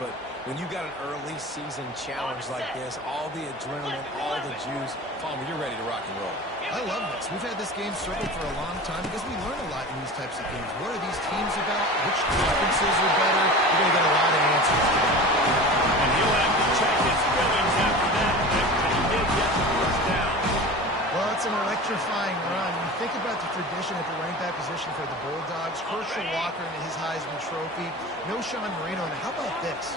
But when you got an early season challenge like this, all the adrenaline, all the juice, Palmer, you're ready to rock and roll. I love this. We've had this game circled for a long time because we learn a lot in these types of games. What are these teams about? Which offenses are better? You're going to get a lot of answers. And he'll have to check his feelings after that, but he did get the first down. Well, it's an electrifying run. You think about the tradition at the running back position for the Bulldogs. Herschel Walker and his Heisman Trophy. No Sean Marino. And how about this?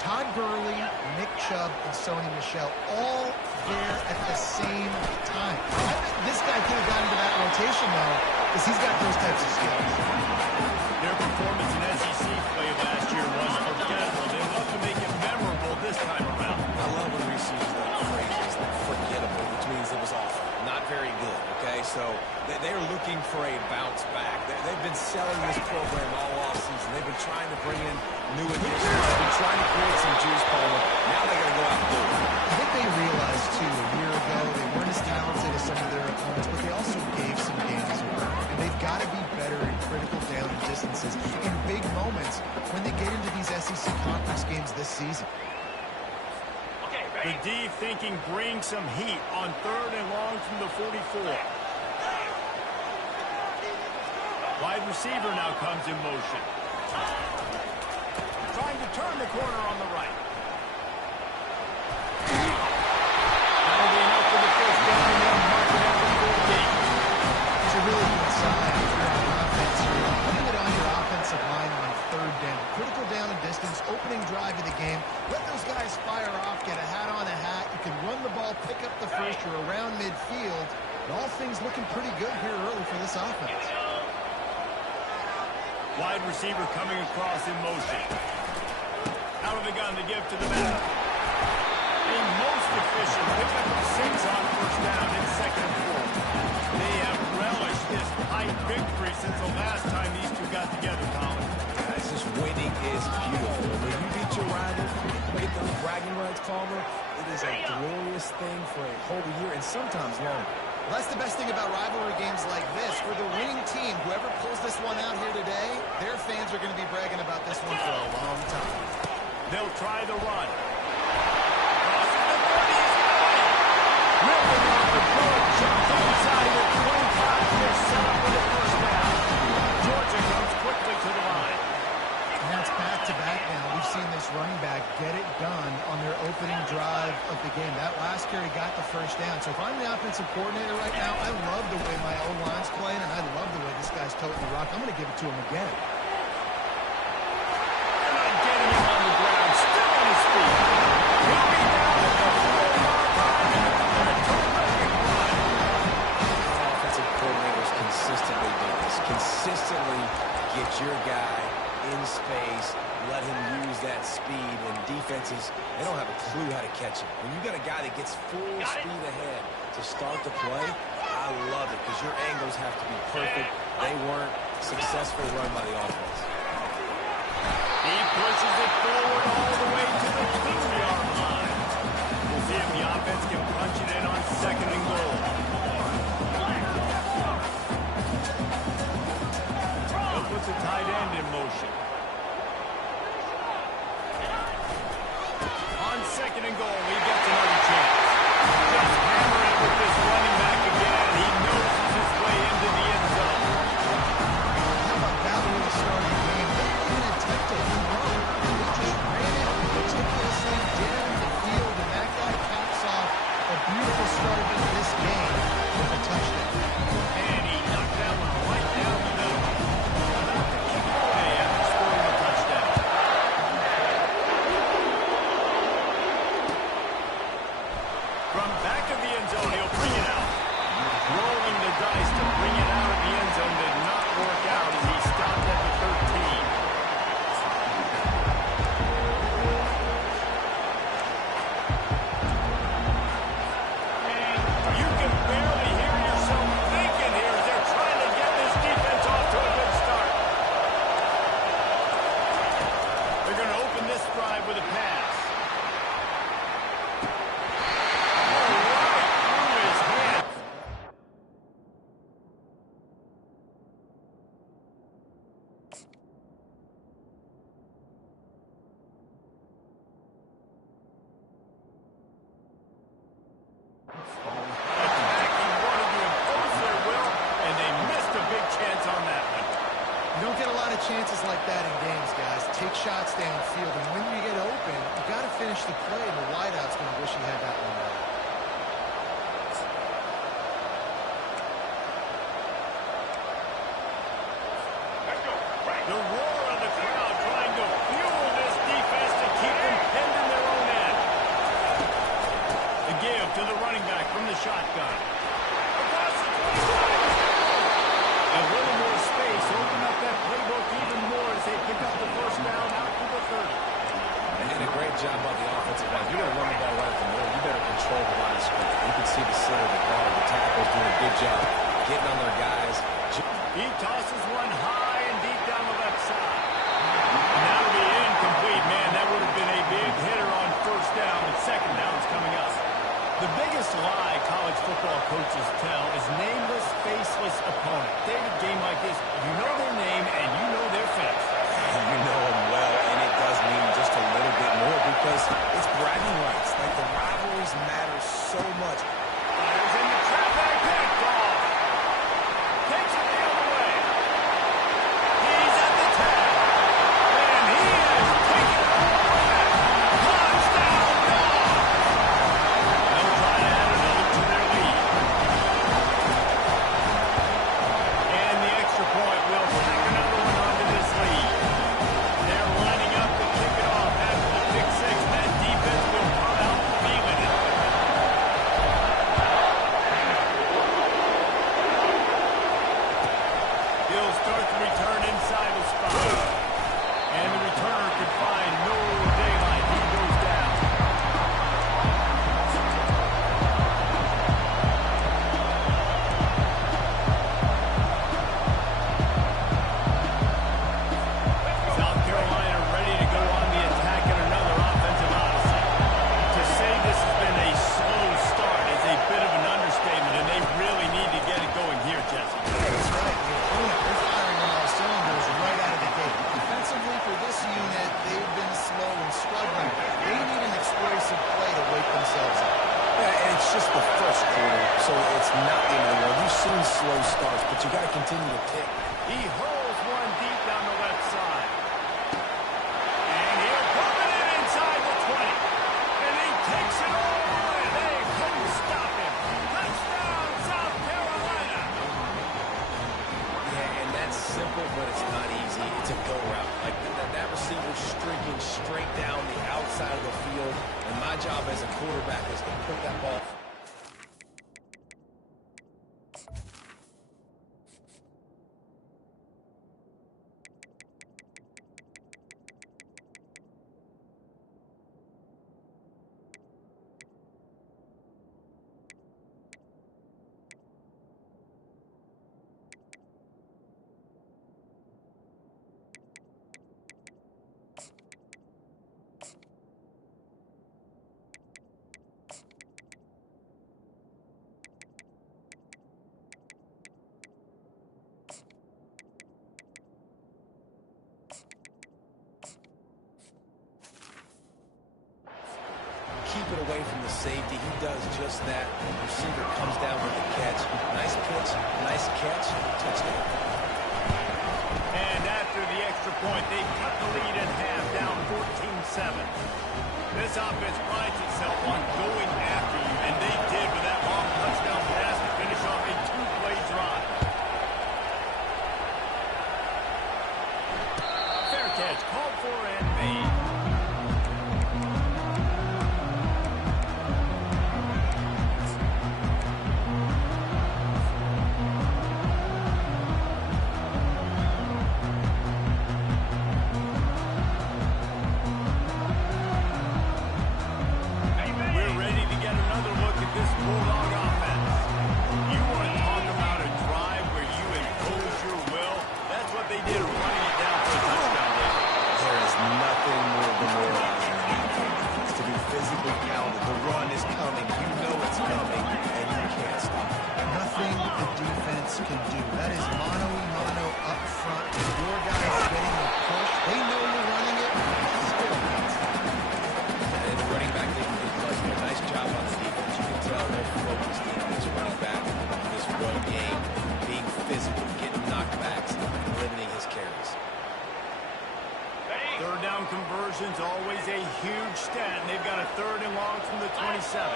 Todd Gurley, Nick Chubb, and Sony Michel all there at the same time. I think this guy could have gotten into that rotation, though, because he's got those types of skills. Their performance in SEC play last year was forgettable. They love to make it memorable this time around. I love when Reese uses that phrase, like forgettable, which means it was awful, not very good, okay? So they're looking for a bounce back. They've been selling building this program all offseason. They've been trying to bring in new additions. They've been trying to create some juice, Palmer. Now they got to go out and do it. I think they realized, too, a year ago they weren't as talented as some of their opponents, but they also gave some games away. And they've got to be better in critical down distances in big moments when they get into these SEC conference games this season. The D thinking bring some heat on 3rd and long from the 44. Wide receiver now comes in motion. Trying to turn the corner on the right. That'll be enough for the first down, and they'll mark it at the 48. It's a really good sign if you're on offense. You're putting it on your offensive line on 3rd down. Critical down and distance, opening drive of the game. Let those guys fire off, get a hat on a hat. You can run the ball, pick up the first. You're around midfield. And all things looking pretty good here early for this offense. Wide receiver coming across in motion. Out of the gun to give to the back. Being most efficient, pick up the 6 on 1st down in 2nd and 4. They have relished this tight victory since the last time these two got together, Colin. Guys, this winning is beautiful. When you beat your rival, you get those bragging rights, Palmer. It is a glorious thing for a whole year and sometimes longer. Well, that's the best thing about rivalry games like this. For the winning team, whoever pulls this one out here today, their fans are going to be bragging about this one for a long time. They'll try the run. Crossing the 30 is right. Ripping off the board, jumps inside of the 25. They're set up with a first down. Georgia comes quickly to the line. And that's back-to-back now. We've seen this running back get it done on their opening drive of the game. That last carry got the first down. So if I'm the offensive coordinator right now, I love the way my O-line's playing, and I love the way this guy's toting the rock. I'm going to give it to him again. They're not getting him on the ground. Still on his feet. He'll be down at the 4-yard line, and a terrific run. Offensive coordinators consistently do this. Consistently get your guy in space, let him use that speed, and defenses, they don't have a clue how to catch him. When you got a guy that gets full speed ahead to start the play, I love it because your angles have to be perfect. They weren't successfully run by the offense. He pushes it forward all the way to the 2-yard line. We'll see if the offense can punch it in on 2nd and goal. They'll put the tight end in motion. On 2nd and goal, he gets another chance. Just hammering with this running back again. He noses his way into the end zone. How about that way to start the game? They didn't even attempt to run. They just ran it meticulously down the field, and that guy caps off a beautiful start of this game with a touchdown. And he knocked that one right down the middle. About to kick away after scoring the touchdown. From back of the end zone, he'll bring it out. Rolling the dice to bring it out of the end zone did not work out as he stopped at the 13. And you can barely hear yourself thinking here as they're trying to get this defense off to a good start. They're going to open this drive with a pass. You don't get a lot of chances like that in games, guys. Take shots downfield, and when you get open, you got to finish the play, and the wideout's going to wish he had that one back. The roar of the crowd trying to fuel this defense to keep them pinned in their own end. The give to the running back from the shotgun. Across the 25. A little more space. Open up that playbook even more as they pick up the first down out to the 30. They did a great job on the offensive line. You're going to run the ball right from there. You better control the line of scrimmage. You can see the center of the guard. The tackle's doing a good job getting on their guys. He tosses one high and deep side of the field, and my job as a quarterback is to put that ball. Keep it away from the safety. He does just that. The receiver comes down with the catch. Nice pitch, nice catch, touchdown. And after the extra point, they cut the lead in half, down 14-7. This offense prides itself on going after you, and they did with that long touchdown pass to finish off a two-play drive. Fair catch, called for and made. Can do. That is mano-a-mano up front. Your guys getting the push. They know you're running it. Still can't stop. And the running back did a nice job on the defense. You can tell they're focused on this running back, this run game, being physical, getting knockbacks, and limiting his carries. Third down conversions, always a huge stat, and they've got a third and long from the 27.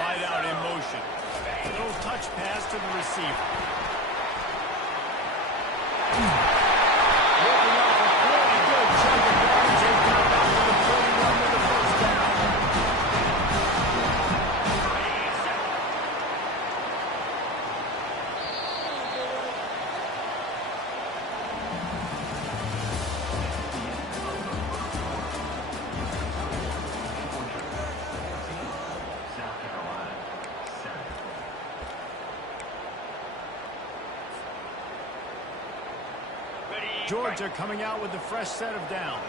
Right out in motion. A little touch pass to the receiver. Looking off a pretty good chunk of yards. They got back to the 41 with the first down. Georgia coming out with a fresh set of downs.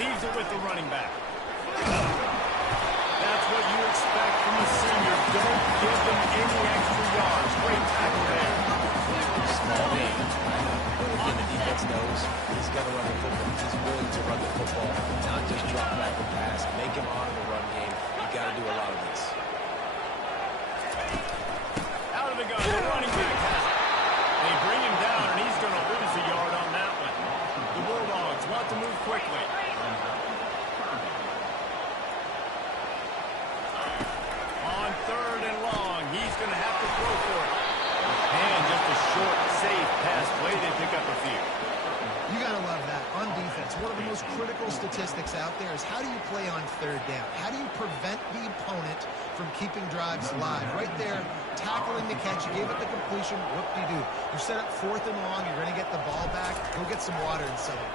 Leaves it with the running back. That's what you expect from a senior. Don't give them any extra yards. Great tackle there. Small game. But again, the defense knows he's got to run the football. He's willing to run the football, not just drop back and pass. Make him honor the run game. You got to do a lot of this. Out of the gun, the running back has it. They bring him down, and he's going to lose a yard on that one. The Bulldogs want to move quickly. On third and long, he's going to have to throw for it. And just a short, safe pass play. They pick up a few. You got to love that. On defense, one of the most critical statistics out there is how do you play on third down? How do you prevent the opponent from keeping drives alive? Right there, tackling the catch. You gave it the completion. Whoop-de-doo. You set up fourth and long. You're going to get the ball back. Go get some water and settle.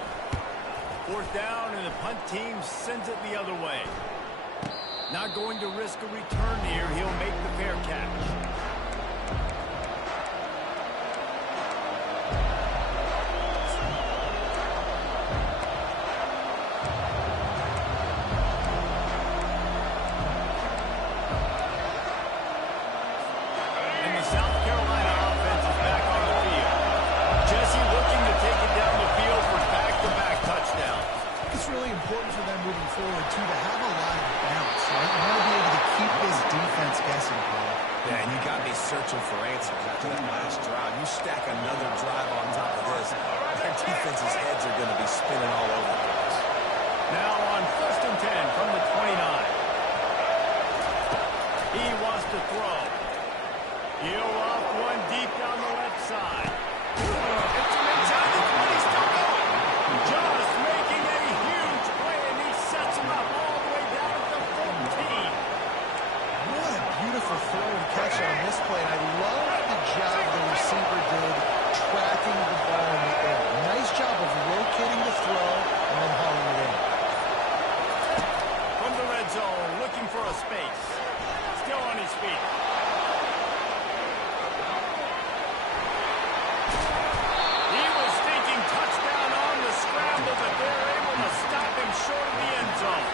Fourth down, and the punt team sends it the other way. Not going to risk a return here. He'll make the fair catch. Searching for answers after that last drive. You stack another drive on top of this, their defense's heads are going to be spinning all over the place. Now on 1st and 10 from the 29. He wants to throw. He'll off one deep down the left side. It's him inside the 20, still going. Just making a huge play, and he sets him up all the way down at the 14. What a beautiful throw and catch on this play. And I love the job the receiver did tracking the ball in the air. Nice job of locating the throw and then hauling it in. From the red zone, looking for a space. Still on his feet. He was thinking touchdown on the scramble, but they're able to stop him short of the end zone.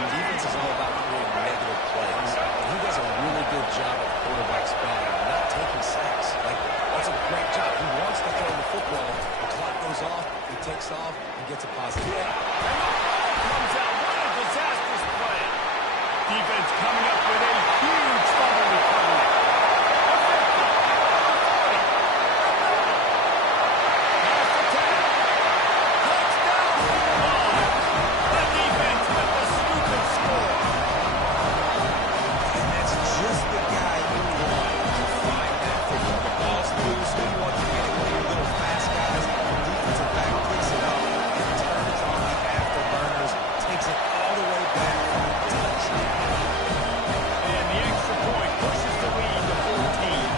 The defense is all about creating negative plays. And he does a really good job of quarterback spotting, not taking sacks. Like, that's a great job. He wants to throw the football. The clock goes off, he takes off, and gets a positive hit. And the ball comes out. What a disastrous play. Defense coming up with a huge fumble recovery. Past the 10. Touchdown. The defense with the stupid score. And that's just the guy you want to find that football. The ball's loose. Who you want to get it? One of your little fast guys. The defensive back picks it up and turns on the afterburners, takes it all the way back from the touchdown. And the extra point pushes the lead to 14.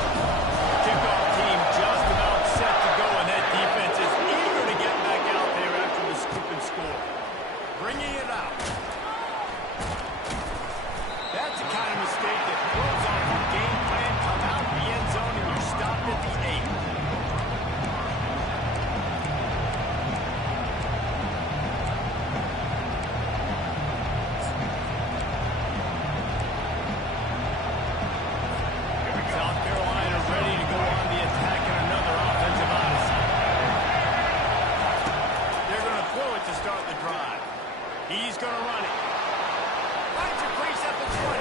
Kickoff team just about set to go, and that defense is eager to get back out there after the scoop and score. Bringing it out. That's the kind of mistake that throws off your game plan. Come out of the end zone and you're stopped at the 8. South Carolina ready to go on the attack in another offensive odyssey. They're going to throw it to start the drive. He's going to run it. Finds a crease at the 20.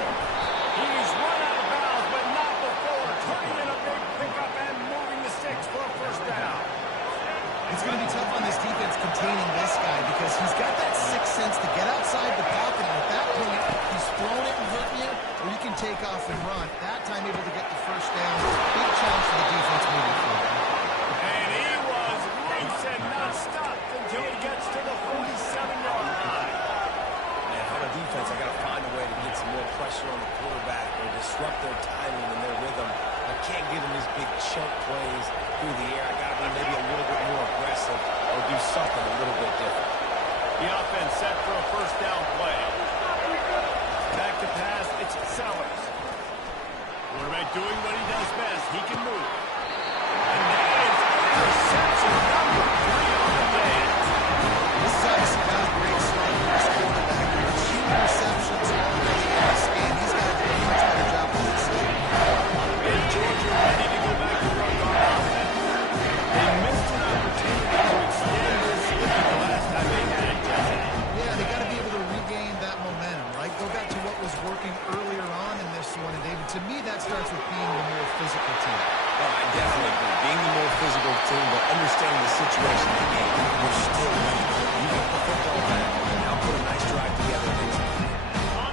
He's run out of bounds, but not before turning in a big pickup and moving the sticks for a first down. It's going to be tough on this defense containing this guy because he's got that sixth sense to get outside the pocket. And at that point, he's thrown it and hurting you, or you can take off and run. That time able to get the first down. Big challenge for the defense moving forward. And he was loose and not stopped until he gets to the 47-yard line. Man, on a defense, I got to find a way to get some more pressure on the quarterback or disrupt their timing and their rhythm. I can't give them these big chunk plays through the air. I got to be maybe a little bit more aggressive or do something a little bit different. The offense set for a first down play. Back to pass, it's Sellers. Quarterback doing what he does best. He can move. And that is interception number 3 on the day. This is obviously not a great start for this quarterback. There's 2 interceptions already in this game. He's got to do a much better job with this game. And Georgia ready to go back to run on offense. They missed an opportunity to extend this lead the last time they had it, Jesse. Yeah, they got to be able to regain that momentum, right? Go back to what was working earlier on in this one. And David, to me, that starts with being the more physical team. Well, I definitely agree. Being the more physical team, but understanding the situation of the game. We're still winning. You get the football back, and now put a nice drive together and execute.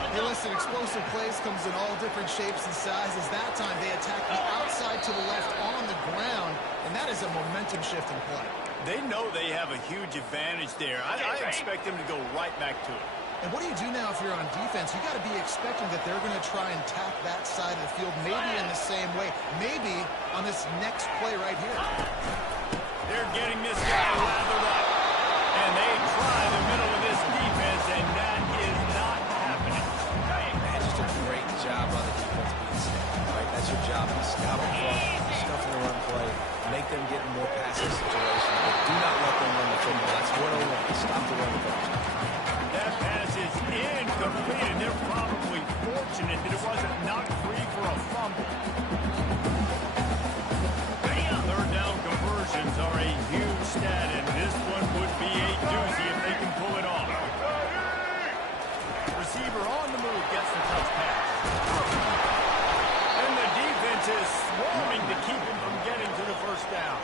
Hey, listen, explosive plays comes in all different shapes and sizes. That time, they attack the outside to the left on the ground, and that is a momentum-shifting play. They know they have a huge advantage there. I expect them to go right back to it. And what do you do now if you're on defense? You got to be expecting that they're going to try and tack that side of the field, maybe in the same way, maybe on this next play right here. They're getting this guy lathered up. And they try the middle of this defense, and that is not happening. Man, just a great job on the defense being scout, right? That's your job. You scout in front, stuff in the run play, make them get in more passing situations, but do not let them run the football. That's 101. Stop the run first. That pass is incomplete, and they're probably fortunate that it wasn't knocked free for a fumble. Third down conversions are a huge stat, and this one would be a doozy if they can pull it off. Receiver on the move gets the touch pass. And the defense is swarming to keep him from getting to the first down.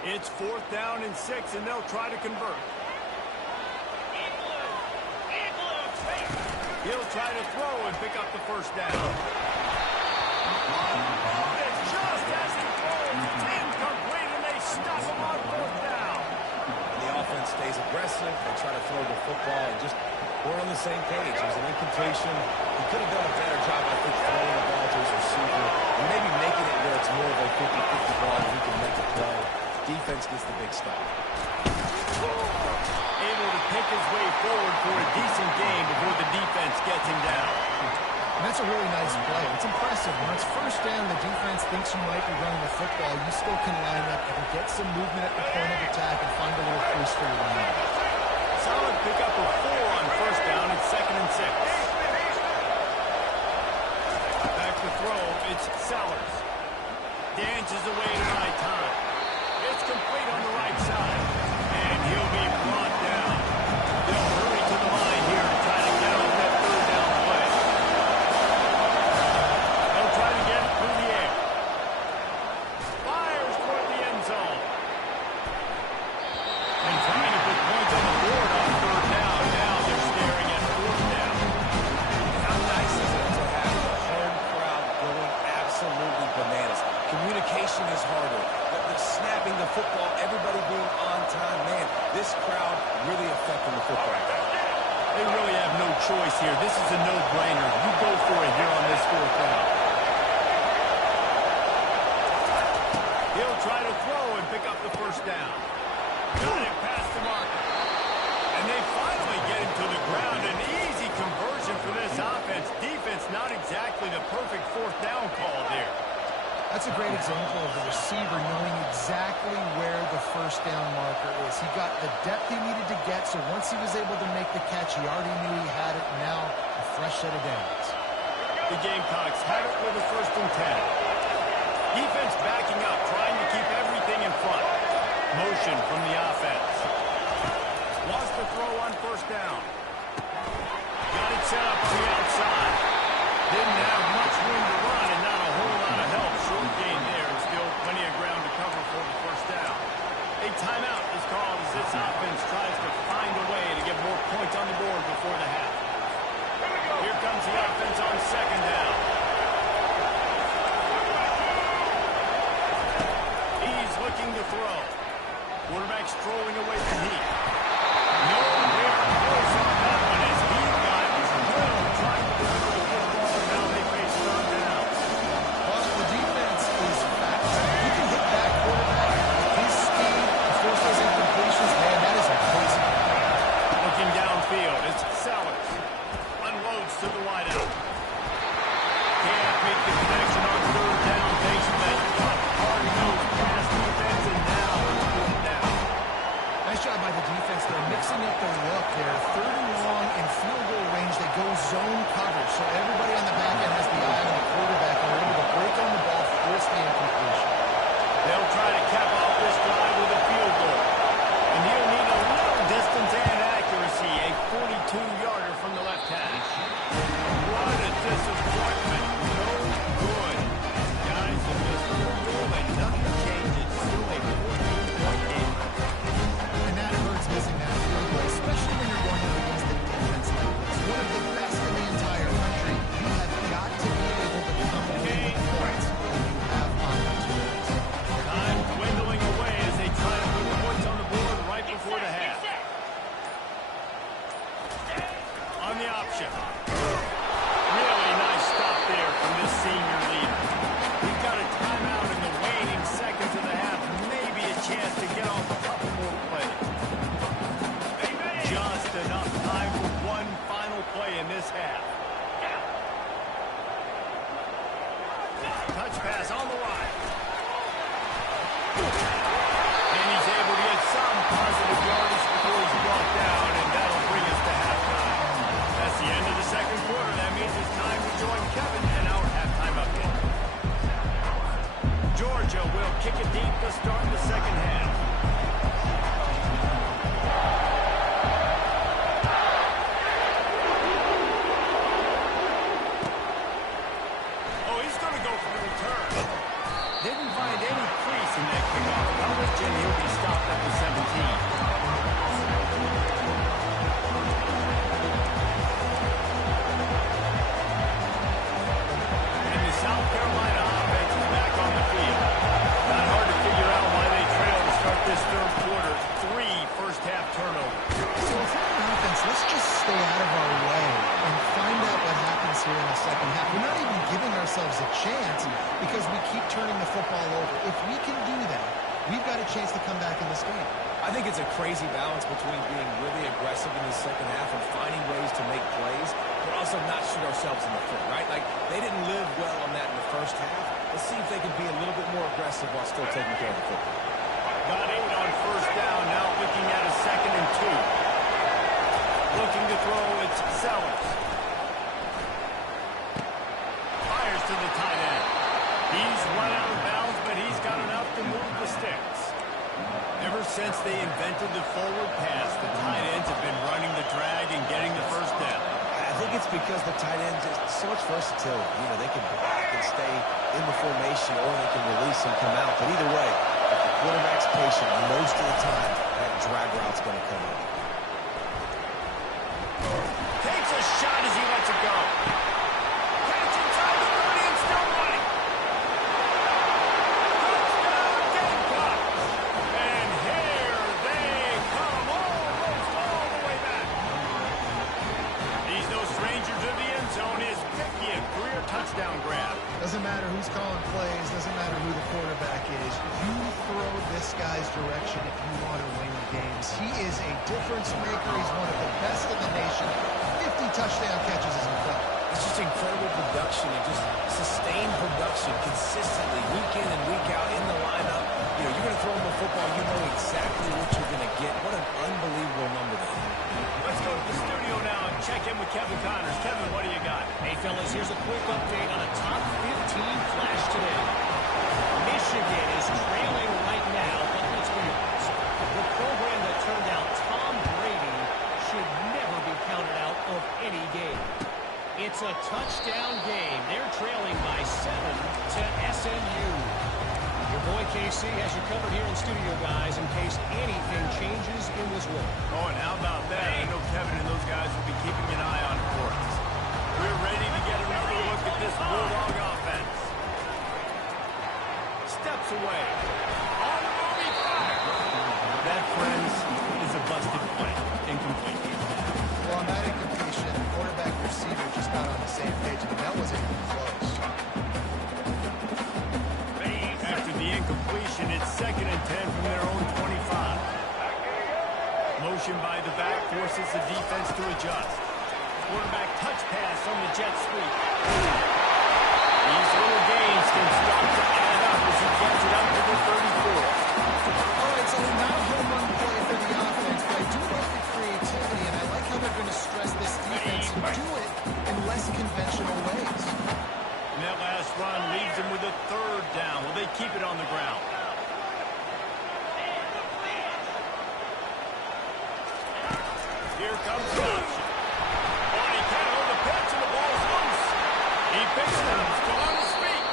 It's 4th down and 6, and they'll try to convert. He'll try to throw and pick up the first down. It's just as he throws. It's incomplete, and they stop him on 4th down. And the offense stays aggressive. They try to throw the football and just we're on the same page. It was an incompletion. He could have done a better job, I think, throwing the ball to his receiver and maybe making it where it's more of a 50-50 ball and he can make a play. Defense gets the big stop. Able to pick his way forward for a decent game before the defense gets him down. And that's a really nice play. It's impressive. When it's first down, the defense thinks you might be running the football. You still can line up and get some movement at the point of attack and find a little crease for your running back. Solid pickup of 4 on first down. It's 2nd and 6. Back to throw. It's Sellers. Dances away to right time. It's complete on the right side. And he'll be brought down. They'll hurry to the line here to try to get on that 3rd down play. They'll try to get it through the air. Fires toward the end zone. And trying to put points on the board on 3rd down. Now they're staring at 4th down. How nice is it to have the home crowd going absolutely bananas? Communication is harder. The snapping the football, everybody being on time. Man, this crowd really affecting the football. They really have no choice here. This is a no-brainer. You go for it here on this 4th down. He'll try to throw and pick up the first down. Got it past the marker. And they finally get him to the ground. An easy conversion for this offense. Defense not exactly the perfect 4th down call there. That's a great example of the receiver knowing exactly where the first down marker is. He got the depth he needed to get, so once he was able to make the catch, he already knew he had it. Now, a fresh set of downs. The Gamecocks have it with a 1st and 10. Defense backing up, trying to keep everything in front. Motion from the offense. Wants to throw on 1st down. Got it set up on the outside. Didn't have much room to run and not a whole lot of help. Short gain there. Still plenty of ground to cover for the 1st down. A timeout is called as this offense tries to find a way to get more points on the board before the half. Here comes the offense on 2nd down. He's looking to throw. Quarterback strolling away from Heath. Nowhere close on that one as he got Will trying to deliver the football. Now they face 3rd down. Well, the defense is fast. You can hit that quarterback. His speed, to force those incompletions, man, that is impressive. Looking downfield, it's Sellers. Unloads to the wideout. Can't make the connection on 3rd down thanks to that tough, hard-nosed pass defense, and now it's 4th down. Nice job by the defense. They're mixing up their look. They're 3rd and long in field goal range. They go zone coverage, so everybody on the back end has the eye on the quarterback, and they're able to break on the ball, force the incompletion. They'll try to cap off this drive with a field goal. And he'll need a little distance and accuracy, a 42-yarder from the left hash. What a disappointment. No good. Guys have missed field goal and nothing changes. Still a 14-point game. And that hurts missing that field goal, especially when you're going up against a defense like this. One of the best in the entire country. You have got to be able to come away with points when you have opportunities. Time dwindling away as they try to put points on the board right before the half. On the option. Really nice stop there from this senior leader. We've got a timeout in the waning seconds of the half. Maybe a chance to get off a couple more plays. Just enough time for one final play in this half. Touch pass on the line. And he's able to get some positive yardage before he's brought down, and that'll bring us to halftime. That's the end of the 2nd quarter. That means it's time to join Kevin and our halftime update. Georgia will kick it deep to start the 2nd half. Oh, he's going to go for the return. Didn't find any crease in that kickoff coverage, and he'll giving ourselves a chance because we keep turning the football over. If we can do that, we've got a chance to come back in this game. I think it's a crazy balance between being really aggressive in the second half and finding ways to make plays, but also not shoot ourselves in the foot, right? Like, they didn't live well on that in the first half. Let's see if they can be a little bit more aggressive while still taking care of the football. Got 8 on first down, now looking at a 2nd and 2. Looking to throw, it's Sellers. Fires to the tight end. He's run out of bounds, but he's got enough to move the sticks. Ever since they invented the forward pass, the tight ends have been running the drag and getting the first down. I think it's because the tight ends is so much versatility. You know, they can block and stay in the formation, or they can release and come out. But either way, if the quarterback's patient, most of the time, that drag route's going to come out. Takes a shot as he lets it go. Catch inside the 30 and still running. Touchdown Gamecocks. And here they come, almost all the way back. He's no stranger to the end zone. His 50th career touchdown grab. Doesn't matter who's calling plays, doesn't matter who the quarterback is. You throw this guy's direction if you want to win games. He is a difference maker. He's one of the best in the nation. 50 touchdown catches is incredible. It's just incredible production and just sustained production consistently, week in and week out in the lineup. You know, you're going to throw him the football, you know exactly what you're going to get. What an unbelievable number that is. Let's go to the studio now and check in with Kevin Connors. Kevin, what do you got? Hey, fellas, here's a quick update on a top 15 flash today. Michigan is trailing right now, but let's be honest. The program that turned out Tom Brady should never be counted out of any game. It's a touchdown game. They're trailing by 7 to SMU. Your boy KC has you covered here in studio, guys, in case anything changes in this one. Oh, and how about that? I know Kevin and those guys will be keeping an eye on it for us. We're ready to get another look at this Bulldog offense. Steps away. On the move, he fires. That, friends, is a busted play. Incomplete. Well, on that incompletion, the quarterback and receiver just not on the same page. I mean, that wasn't even close. After the incompletion, it's 2nd and 10 from their own 25. Motion by the back forces the defense to adjust. Quarterback touch pass on the jet sweep. These little gains can start to add up as he gets it up to the 34. All right, so not a home run play for the offense, but I do like the creativity, and I like how they're going to stress this defense and do it in less conventional ways. And that last run leaves them with a 3rd down. Will they keep it on the ground? Here comes the option. Oh, he can't hold the pitch, and the ball's loose. He picks it up, still on his feet.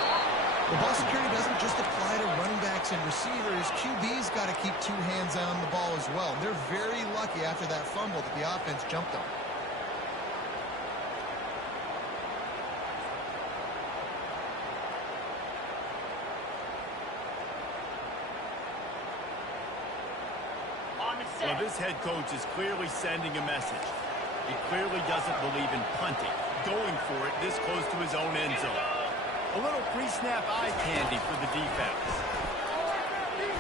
The ball security doesn't just apply to running backs and receivers. QB's got to keep 2 hands on the ball as well. And they're very lucky after that fumble that the offense jumped on. Well, this head coach is clearly sending a message. He clearly doesn't believe in punting, going for it this close to his own end zone. A little pre-snap eye candy for the defense.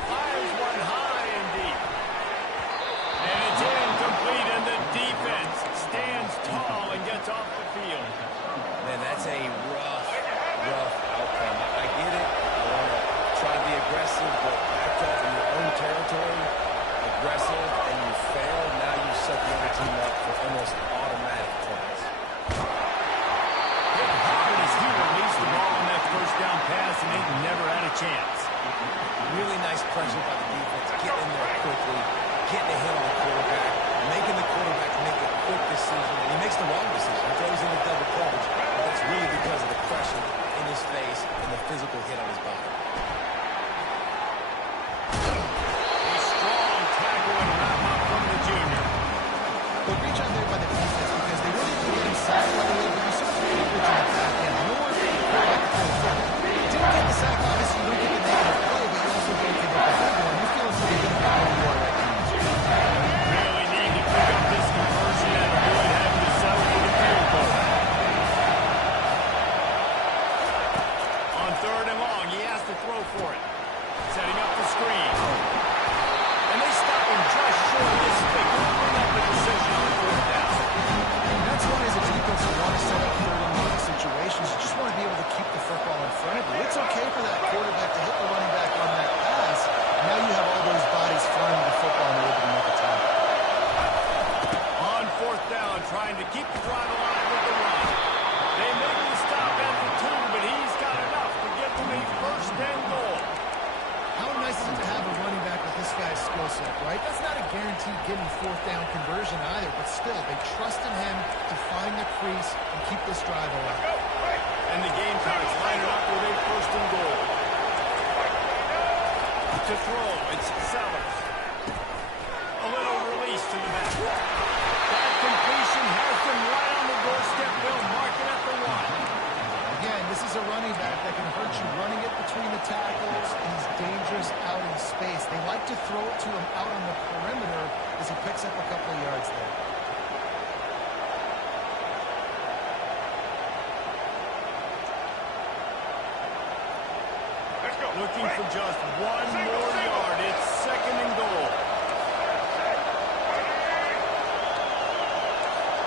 Fires one high and deep. And it's incomplete, and the defense stands tall and gets off the field. Man, that's a rough outcome. I get it. I want to try to be aggressive, but backed up in your own territory, aggressive, and you fail. Now you set the other team up for almost automatic points. Hit hard as he released the ball on that 1st down pass, and it never had a chance. guarantee getting fourth down conversion either, but still, they trust in him to find the crease and keep this drive alive. And the game cards line up with a first and goal. To throw, it's Sellers. A little release to the back. That completion has them right on the doorstep. They'll mark it at the 1. Again, this is a running back that can hurt you running it between the tackles, and he's dangerous out in space. They like to throw it to him out on the perimeter as he picks up a couple of yards there. Looking for just one more yard. It's second and goal.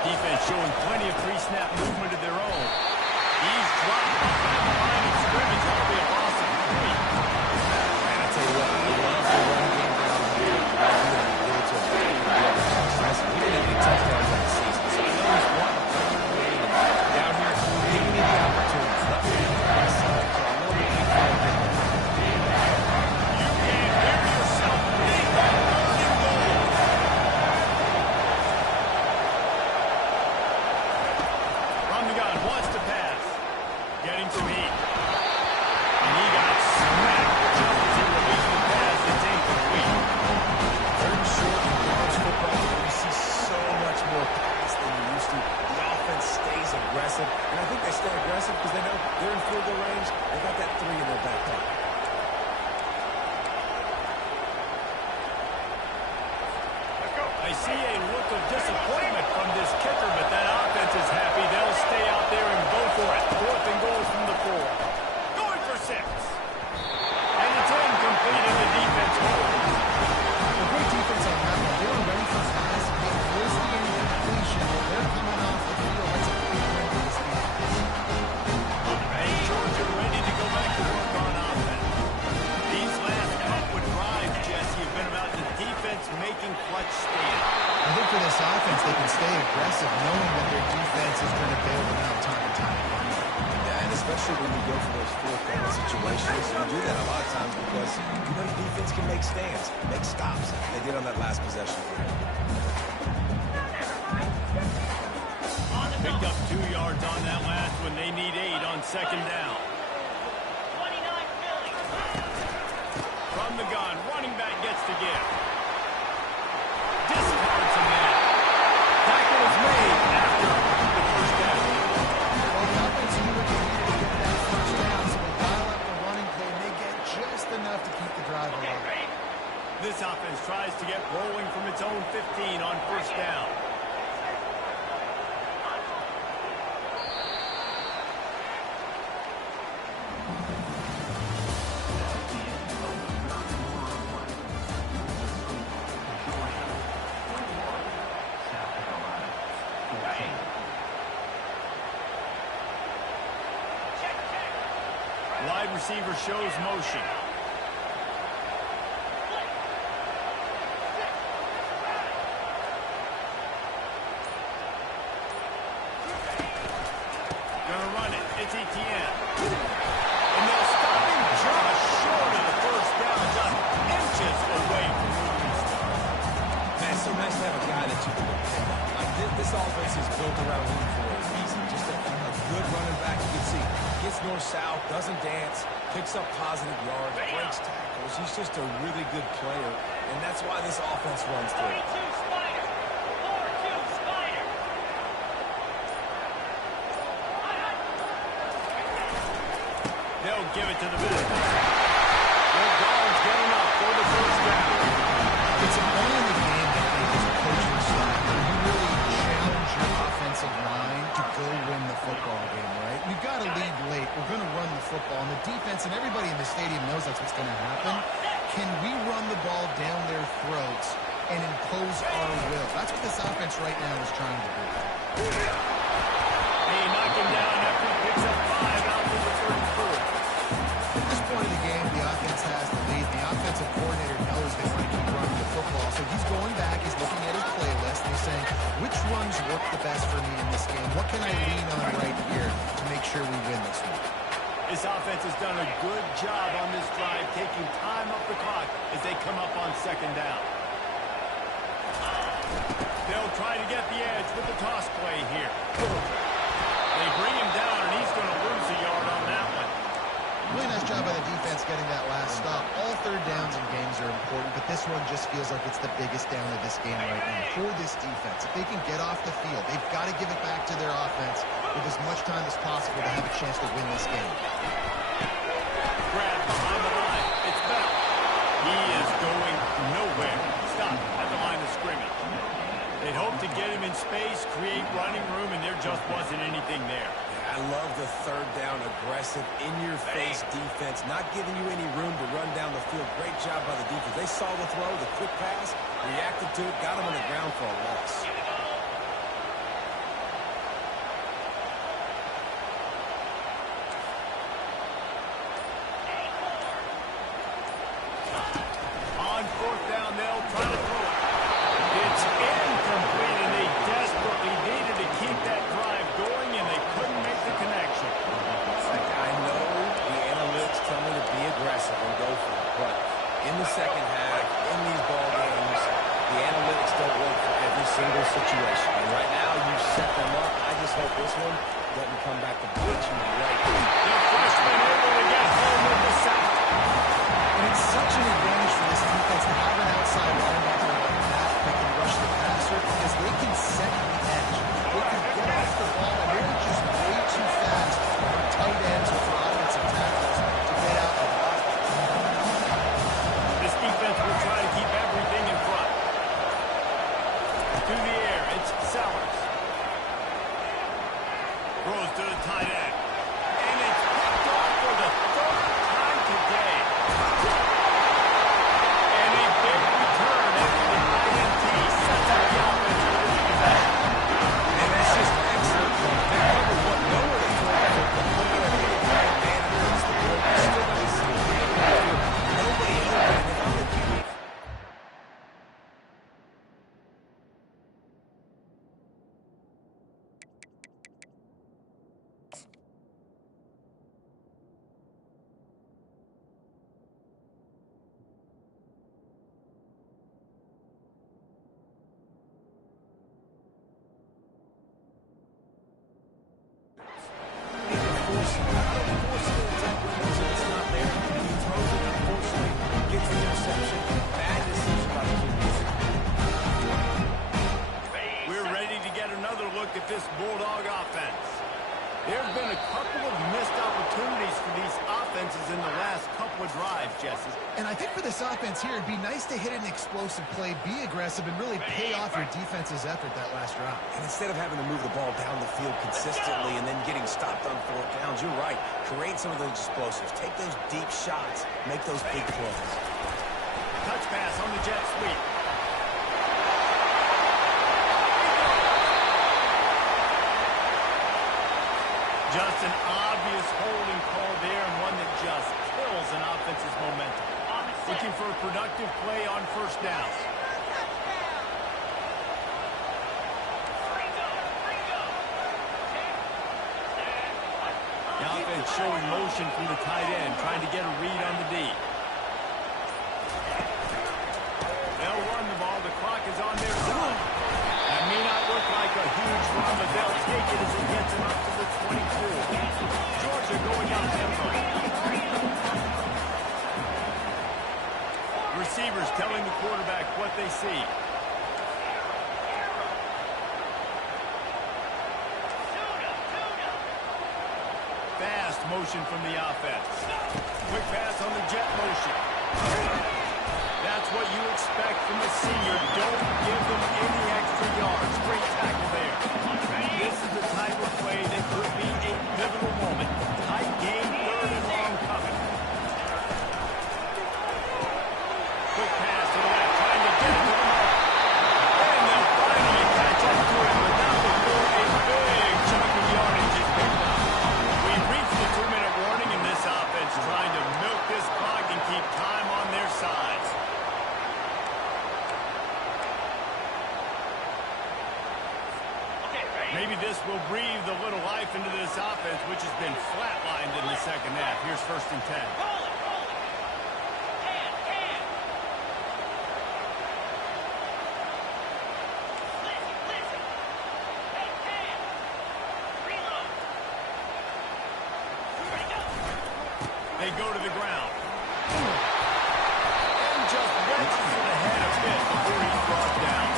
Defense showing plenty of pre-snap movement of their own. He's dropped behind the line of scrimmage. That'll be a loss of 3. And I tell you what, I love the run game down here. Right here, he did it to a big listen, we didn't have any touchdowns that season, so I know he's wanting to play the game. Down here, giving me the opportunity. Let me do myself, so I know we can find him. And I think they stay aggressive because they know they're in field goal range. They got that 3 in their back pocket. I see a look of disappointment from this kicker, but that offense is happy. They'll stay out there and go for it. Fourth and goal from the 4. Going for 6. And it's incomplete, and the defense holds. A great defense on that one. They were ready for pass. They forced the incompletion. They're coming off the field. That's a big win for this defense. And Georgia ready to go back to work on offense. These last couple of drives, Jesse, have been about the defense making clutch stands. I think for this offense, they can stay aggressive knowing that their defense is going to bail them out time and time again. Yeah, and especially when you go for those fourth down situations, you do that a lot of times because you know the defense can make stands, make stops. They did on that last possession. Picked up 2 yards on that last one. They need 8 on second down. From the gun, running back gets to give. Discards a man. Tackle is made after the first down. Well, the offense knew what they needed to get that first down, so they dial up the running play, and they get just enough to keep the drive alive. This offense tries to get rolling from its own 15 on first down. Wide receiver shows motion. Gonna run it. It's Etienne. And they'll stop him just short of the first down, just inches away from where he started. Man, it's so nice to have a guy that you can depend on. Like this offense is built around him for a reason. Just a good running back. You can see gets north-south, doesn't dance, picks up positive yards, breaks tackles. He's just a really good player, and that's why this offense runs through. They'll give it to the middle. Well, Garland's getting up for the first down. It's a point in the game that I think is a coaching style where you really challenge your offensive line to go win the football game, right? We've got to lead late. We're going to run the football. And the defense and everybody in the stadium knows that's what's going to happen. Can we run the ball down their throats and impose our will? That's what this offense right now is trying to do. They knock him down after he picks up 5 out to the 34. At this point in the game, the offense has the lead. The offensive coordinator knows they want to keep running the football. So he's going back, he's looking at his playlist, and he's saying, which runs work the best for me in this game? What can I lean on right here to make sure we win this one? This offense has done a good job on this drive, taking time off the clock as they come up on second down. They'll try to get the edge with the toss play here. They bring him down, and he's going to lose a yard on that one. Really nice job by the defense getting that last stop. All third downs in games are important, but this one just feels like it's the biggest down of this game right now for this defense. If they can get off the field, they've got to give it back to their offense with as much time as possible to have a chance to win this game. Grab behind the line. It's Bell. He is going nowhere. Stop at the line of scrimmage. They'd hoped to get him in space, create running room, and there just wasn't anything there. I love the third down, aggressive, in-your-face defense, not giving you any room to run down the field. Great job by the defense. They saw the throw, the quick pass, reacted to it, got him on the ground for a loss. On fourth down, they'll try to throw it. It's incomplete, and they desperately needed to keep that drive going, and they couldn't make the connection. I know the analytics tell me to be aggressive and go for it, but in the second half, in these ball games, the analytics don't work for every single situation. And right now, you set them up. I just hope this one doesn't come back to beat you right. The freshman able to get home with the sack. And it's such an advantage for this defense to have an outside linebacker like that that can rush the passer because they can set the edge. They can get off the ball, and they're just way too fast for tight ends or for offensive tackles to get out and block. This defense will try to keep everything in front. To the air, it's Sellers. Throws to the tight end. And it's picked off for the third time today. And a big return after the INT sets up the offense for this possession. And that's just excellent. They cover what nowhere to throw the football. They're going to get a great advantage. They're still going to see nobody open. If I'm the QB, We're ready to get another look at this Bulldog offense. There have been a couple of missed opportunities for these offenses in the last couple of drives, Jesse. And I think for this offense here, it'd be nice to hit an explosive play, be aggressive, and really pay off your defense's effort that last drive. and instead of having to move the ball down the field consistently and then getting stopped on fourth downs, you're right. Create some of those explosives. Take those deep shots. Make those big plays. Touch pass on the jet sweep. Just an obvious holding call there, and one that just kills an offense's momentum. Looking for a productive play on first down. The offense showing motion from the tight end, trying to get a read on the D. They'll run the ball. The clock is on their side. That may not look like a huge run, but they'll take it as it gets them up to the 22. Georgia going down tempo. Receivers telling the quarterback what they see. Fast motion from the offense. Quick pass on the jet motion. That's what you expect from a senior. Don't give them any extra yards. Great tackle there. This is the type of play that could be a pivotal moment. Tight game, third and long coming. Quick pass to the left, trying to get it to the mark. And they'll finally catch up to him, but not before a big chunk of yardage is picked up. We've reached the 2-minute warning, and this offense trying to milk this clock and keep time on their side. Maybe this will breathe a little life into this offense, which has been flatlined in the second half. Here's 1st and 10. They go to the ground. And just wedges to the head a bit before he's brought down.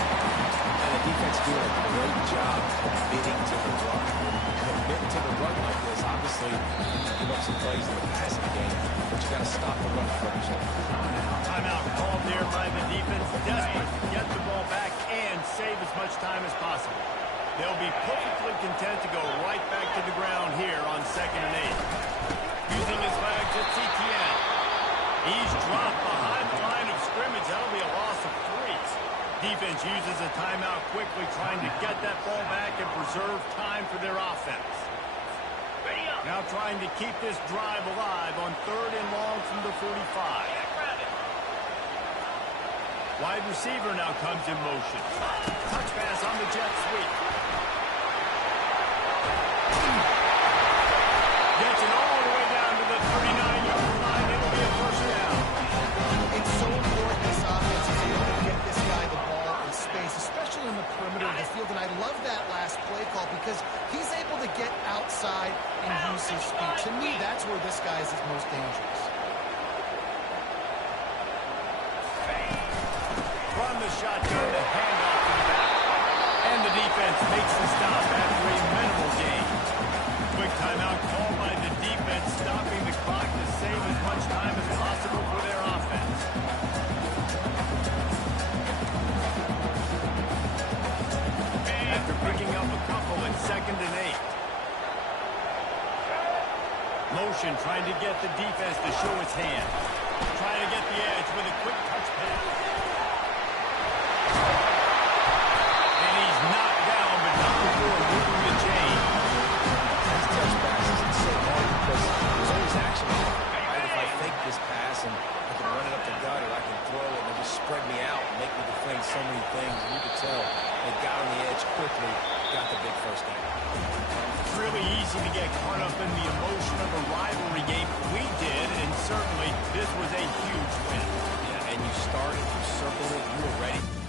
And the defense doing a great job committing to the run. Committing to the run like this, obviously, you give up some plays in the passing game, but you got to stop the run first. Timeout called there by the defense, desperate to get the ball back and save as much time as possible. They'll be perfectly content to go right back to the ground here on 2nd and 8. Using his legs, it's ETN. He's dropped behind the line of scrimmage. That'll be a loss of 3. Defense uses a timeout quickly, trying to get that ball back and preserve time for their offense. Now trying to keep this drive alive on 3rd and long from the 45. Wide receiver now comes in motion. Touch pass on the jet sweep. Gets it all the way down to the 39-yard line. It'll be a first down. It's so important this offense is able to get this guy the ball in space, especially in the perimeter of the field. And I love that last play call because he's able to get outside and use his speed. To me, that's where this guy is his most dangerous. Run the shotgun, the handoff to the back. And the defense makes the stop after a minimal gain. Quick timeout called by the defense, stopping the clock to save as much time as possible for their offense. After picking up a couple at 2nd and 8. Motion trying to get the defense to show its hand. Trying to get the edge with a quick touch pass. And he's knocked down, but not before moving the chain. These touch passes, it's so hard because there's always action on it, right? If I fake this pass and I can run it up the gut or I can throw it and they just spread me out and make me defend so many things. And you could tell they got on the edge quickly, got the big first down. It's really easy to get caught up in the emotion of a rivalry game. We did, and certainly this was a huge win. Yeah, and you started, you circled it, you were ready.